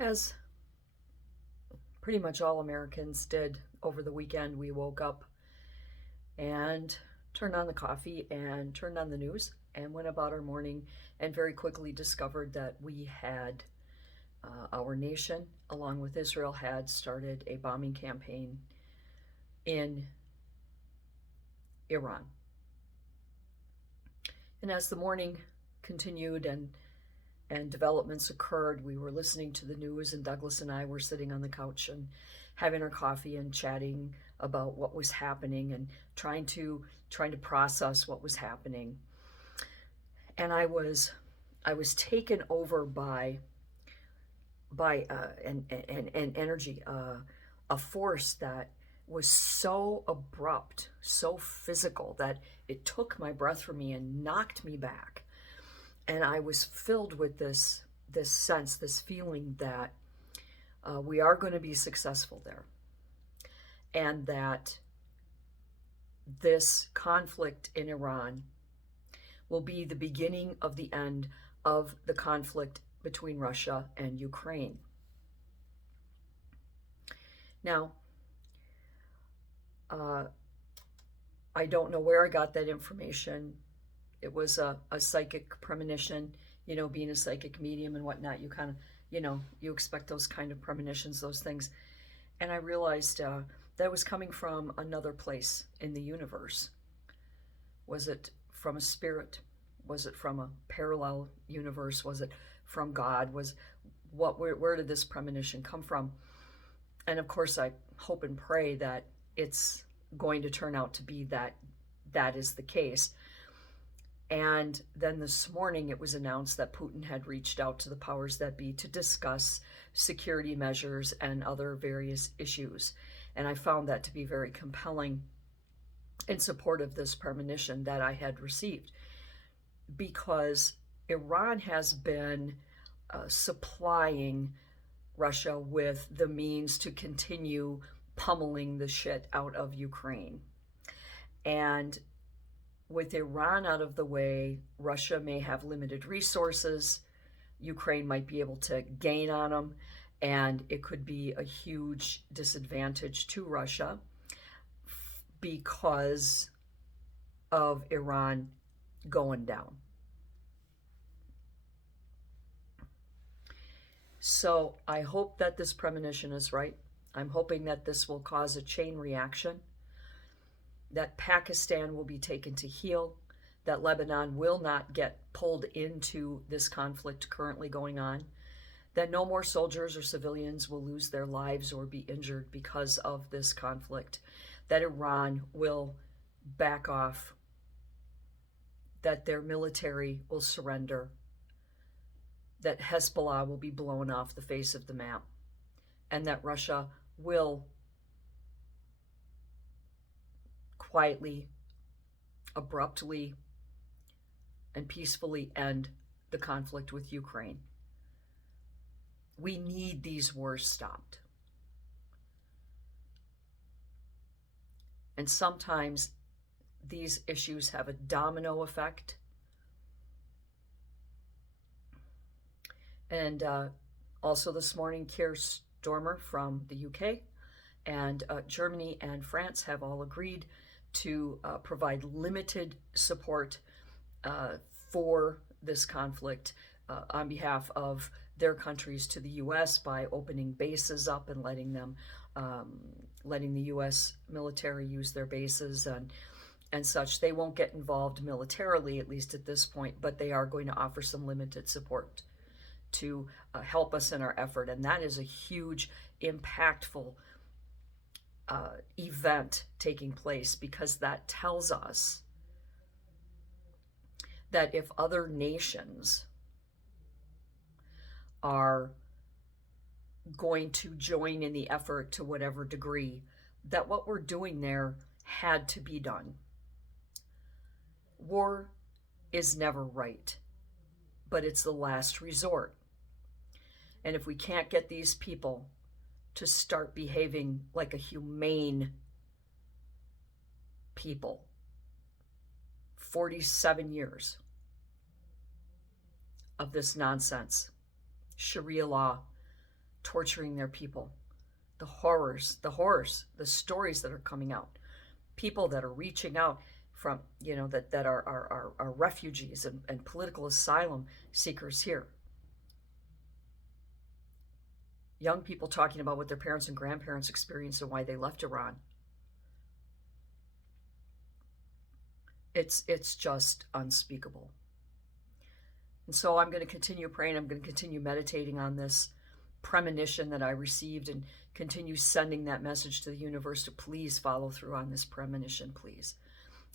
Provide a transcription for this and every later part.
As pretty much all Americans did over the weekend, we woke up and turned on the coffee and turned on the news and went about our morning and very quickly discovered that we had our nation, along with Israel, had started a bombing campaign in Iran. And as the morning continued and developments occurred, we were listening to the news, and Douglas and I were sitting on the couch and having our coffee and chatting about what was happening and trying to process what was happening. And I was taken over by an energy, a force that was so abrupt, so physical, that it took my breath from me and knocked me back. And I was filled with this sense, this feeling that we are going to be successful there, and that this conflict in Iran will be the beginning of the end of the conflict between Russia and Ukraine. Now, I don't know where I got that information. It was a psychic premonition, being a psychic medium and whatnot. You kind of, you expect those kind of premonitions, those things. And I realized that was coming from another place in the universe. Was it from a spirit? Was it from a parallel universe? Was it from God? Where did this premonition come from? And of course, I hope and pray that it's going to turn out to be that is the case. And then this morning it was announced that Putin had reached out to the powers that be to discuss security measures and other various issues. And I found that to be very compelling in support of this premonition that I had received, because Iran has been supplying Russia with the means to continue pummeling the shit out of Ukraine. And with Iran out of the way, Russia may have limited resources. Ukraine might be able to gain on them, and it could be a huge disadvantage to Russia because of Iran going down. So I hope that this premonition is right. I'm hoping that this will cause a chain reaction, that Pakistan will be taken to heel, that Lebanon will not get pulled into this conflict currently going on, that no more soldiers or civilians will lose their lives or be injured because of this conflict, that Iran will back off, that their military will surrender, that Hezbollah will be blown off the face of the map, and that Russia will quietly, abruptly, and peacefully end the conflict with Ukraine. We need these wars stopped. And sometimes these issues have a domino effect. And also this morning, Keir Starmer from the UK and Germany and France have all agreed to provide limited support for this conflict on behalf of their countries to the U.S. by opening bases up and letting the U.S. military use their bases and such. They won't get involved militarily, at least at this point, but they are going to offer some limited support to help us in our effort. And that is a huge, impactful event taking place, because that tells us that if other nations are going to join in the effort to whatever degree, that what we're doing there had to be done. War is never right, but it's the last resort. And if we can't get these people to start behaving like a humane people, 47 years of this nonsense, Sharia law, torturing their people, the horrors, the stories that are coming out, people that are reaching out from, that are refugees and political asylum seekers here. Young people talking about what their parents and grandparents experienced and why they left Iran. It's just unspeakable. And so I'm going to continue praying. I'm going to continue meditating on this premonition that I received and continue sending that message to the universe to please follow through on this premonition, please.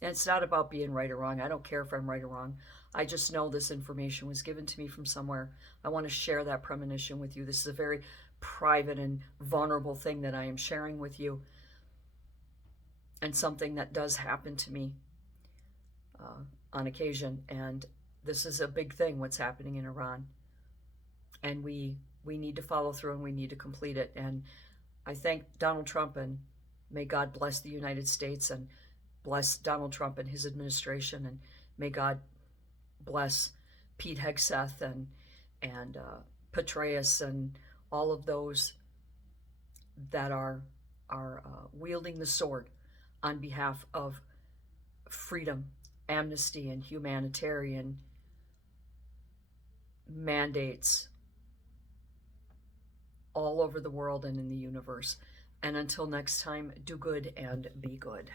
And it's not about being right or wrong. I don't care if I'm right or wrong. I just know this information was given to me from somewhere. I want to share that premonition with you. This is a very private and vulnerable thing that I am sharing with you, and something that does happen to me on occasion. And this is a big thing, what's happening in Iran. And we need to follow through, and we need to complete it. And I thank Donald Trump, and may God bless the United States and bless Donald Trump and his administration, and may God bless Pete Hegseth and Petraeus and all of those that are wielding the sword on behalf of freedom, amnesty, and humanitarian mandates all over the world and in the universe. And until next time, do good and be good.